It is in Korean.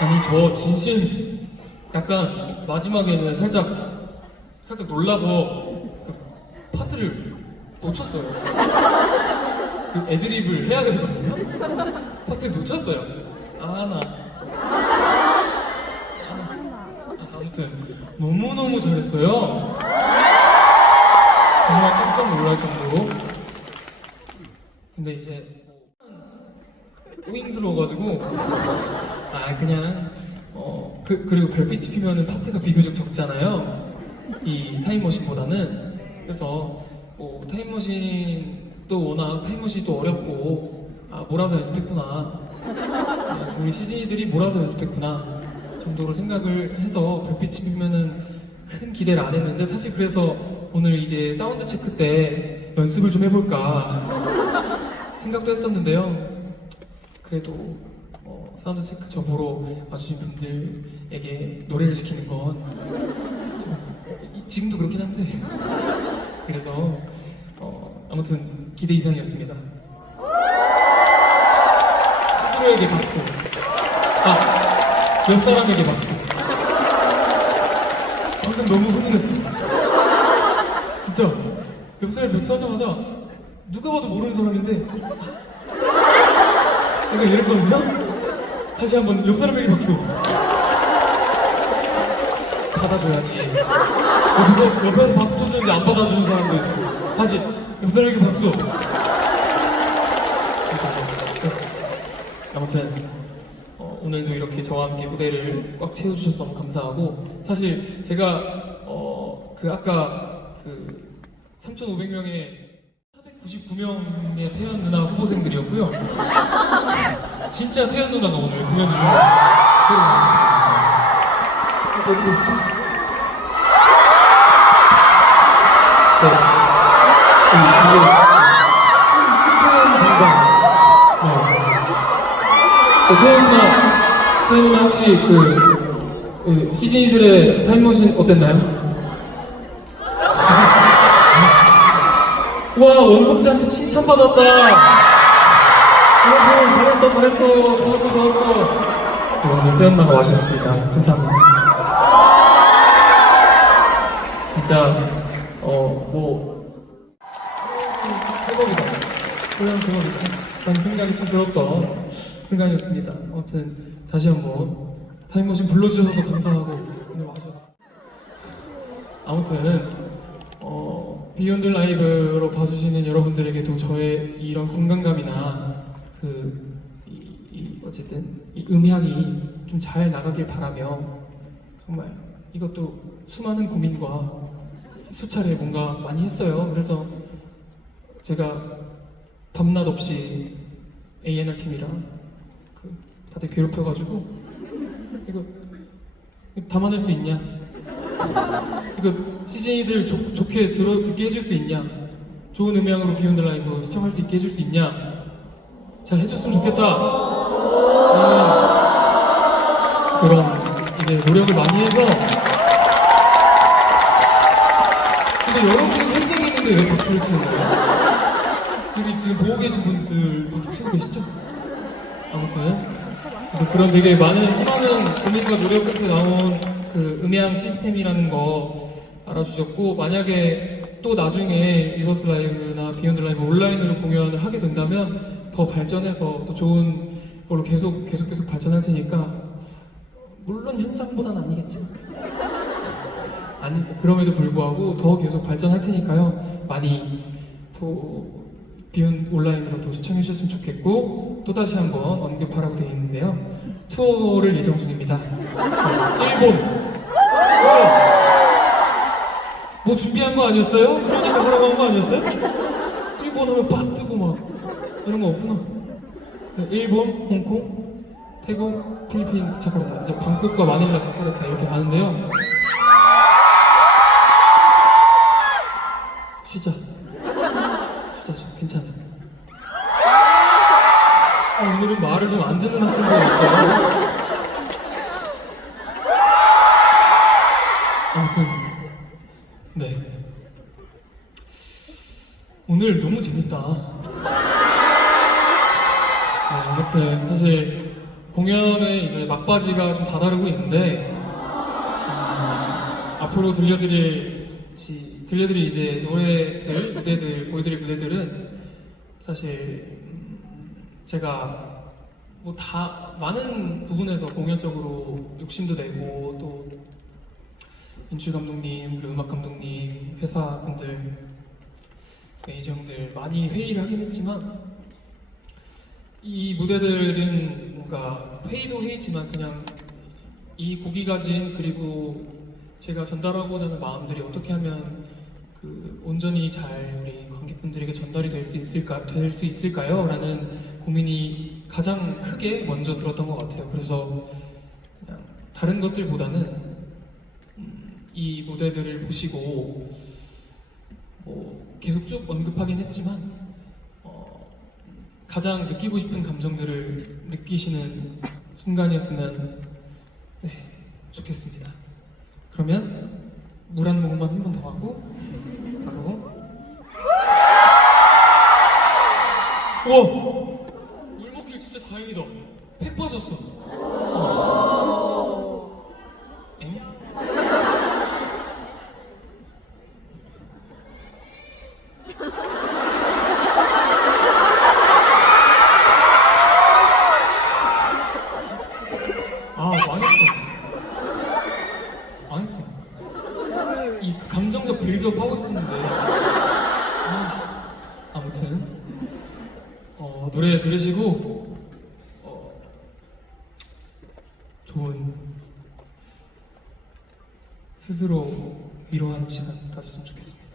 아니 저 진심 약간 마지막에는 살짝 살짝 놀라서 그 파트를 놓쳤어요. 그 애드립을 해야 되거든요. 파트를 놓쳤어요. 아나. 아무튼 너무 너무 잘했어요. 정말 깜짝 놀랄 정도로. 근데 이제 우잉스러워가지고 아 그냥 어 그, 그리고 별빛이 피면은 파트가 비교적 적잖아요 이 타임머신보다는 그래서 뭐 타임머신도 워낙 타임머신도 어렵고 아 몰아서 연습했구나 아, 우리 CJ들이 몰아서 연습했구나 정도로 생각을 해서 별빛이 피면은 큰 기대를 안 했는데 사실 그래서 오늘 이제 사운드 체크 때 연습을 좀 해볼까 생각도 했었는데요 그래도 어, 사운드 체크 저 보러 와주신 분들에게 노래를 시키는 건 좀, 이- 지금도 그렇긴 한데 그래서 어, 아무튼 기대 이상이었습니다. 스스로에게 박수. 아, 옆 사람에게 박수. 방금 너무 훈훈했어. 진짜 옆 사람 벽수 하자마자 누가 봐도 모르는 사람인데 약간 이랬거든요? 다시 한번 옆 사람에게 박수. 받아줘야지. 옆에서, 옆에서 박수 쳐주는데 안 받아주는 사람도 있고. 다시, 옆 사람에게 박수. 아무튼, 어, 오늘도 이렇게 저와 함께 무대를 꽉 채워주셔서 너무 감사하고, 사실 제가, 어, 그 아까 그 3,500명의 499명의 태연 누나 후보생들이었고요. 진짜 태연 누나가 오늘 공연을 어디 계시죠? 네. 이- 이게 찐, 찐 태연 분과 네. 네, 태연 누나, 태연 누나 혹시 그, 그 CJ들의 타임머신 어땠나요? 와 원곡자한테 칭찬받았다. 여러분 잘했어 잘했어. 좋았어 좋았어. 네, 오늘 태연나가 와주셨습니다. 감사합니다. 진짜 어뭐 최고이다. 그냥 최고이다 라는 생각이 좀 들었던 순간이었습니다. 아무튼 다시 한번 타임머신 불러주셔서 감사하고 오늘 와주셔서. 아무튼 어, 비욘드 라이브로 봐주시는 여러분들에게도 저의 이런 공간감이나 그 이, 이 어쨌든 이 음향이 좀 잘 나가길 바라며 정말 이것도 수많은 고민과 수차례 뭔가 많이 했어요. 그래서 제가 밤낮 없이 A&R 팀이랑 그 다들 괴롭혀가지고 이거 담아낼 수 있냐? 이거 CJ들 좋, 좋게 들어 듣게 해줄 수 있냐? 좋은 음향으로 비욘드 라이브 시청할 수 있게 해줄 수 있냐? 자 해줬으면 좋겠다. 나는 그런 이제 노력을 많이 해서 근데 여러분은 현장에 있는데 왜 박수를 치는 거예요? 저기 지금 보고 계신 분들 박수 치고 계시죠? 아무튼 그래서 그런 되게 많은 수많은 고민과 노력 끝에 나온 그 음향 시스템이라는 거 알아주셨고 만약에 또 나중에 리버스 라이브나 비욘드 라이브 온라인으로 공연을 하게 된다면 더 발전해서 또 좋은 걸로 계속 계속 계속 발전할 테니까 물론 현장보다는 아니겠지만. 아니 그럼에도 불구하고 더 계속 발전할 테니까요. 많이 또 비욘 온라인으로 또 시청해 주셨으면 좋겠고 또 다시 한번 언급하라고 되어 있는데요. 투어를 예정 중입니다. 네, 일본 어. 뭐 준비한 거 아니었어요? 그러니까 하라고 한 거 아니었어요? 일본 하면 빡 뜨고 막 이런 거 없구나. 네, 일본, 홍콩, 태국, 필리핀, 자카르타. 이제 방콕과 마닐라, 자카르타 이렇게 가는데요. 쉬자. 쉬자 좀 괜찮아. 아, 오늘은 말을 좀 안 듣는 학생들이 있어요 아무튼 네 오늘 너무 재밌다. 네, 아무튼 사실 공연의 이제 막바지가 좀 다다르고 있는데 음, 앞으로 들려드릴 지- 들려드릴 이제 노래들 무대들 보여드릴 무대들은 사실 음, 제가 뭐 다 많은 부분에서 공연적으로 욕심도 내고 또 연출 감독님 그리고 음악 감독님 회사 분들 매니저 형들 많이 회의를 하긴 했지만 이 무대들은 뭔가 회의도 회의지만 그냥 이 곡이 가진 그리고 제가 전달하고자 하는 마음들이 어떻게 하면 그 온전히 잘 우리 관객분들에게 전달이 될 수 있을까 될 수 있을까요? 라는 고민이 가장 크게 먼저 들었던 것 같아요. 그래서 그냥 다른 것들보다는 음, 이 무대들을 보시고 뭐 계속 쭉 언급하긴 했지만 어, 가장 느끼고 싶은 감정들을 느끼시는 순간이었으면 네, 좋겠습니다. 그러면 물 한 모금만 한 번 더 하고 바로 우와 물 먹길 진짜 다행이다. 팩 빠졌어. 엥? 아 망했어. 망했어. 이그 감정적 빌드업 하고 있었는데. 아, 아무튼 어, 노래 들으시고 어, 좋은 스스로 위로하는 시간 가졌으면 좋겠습니다.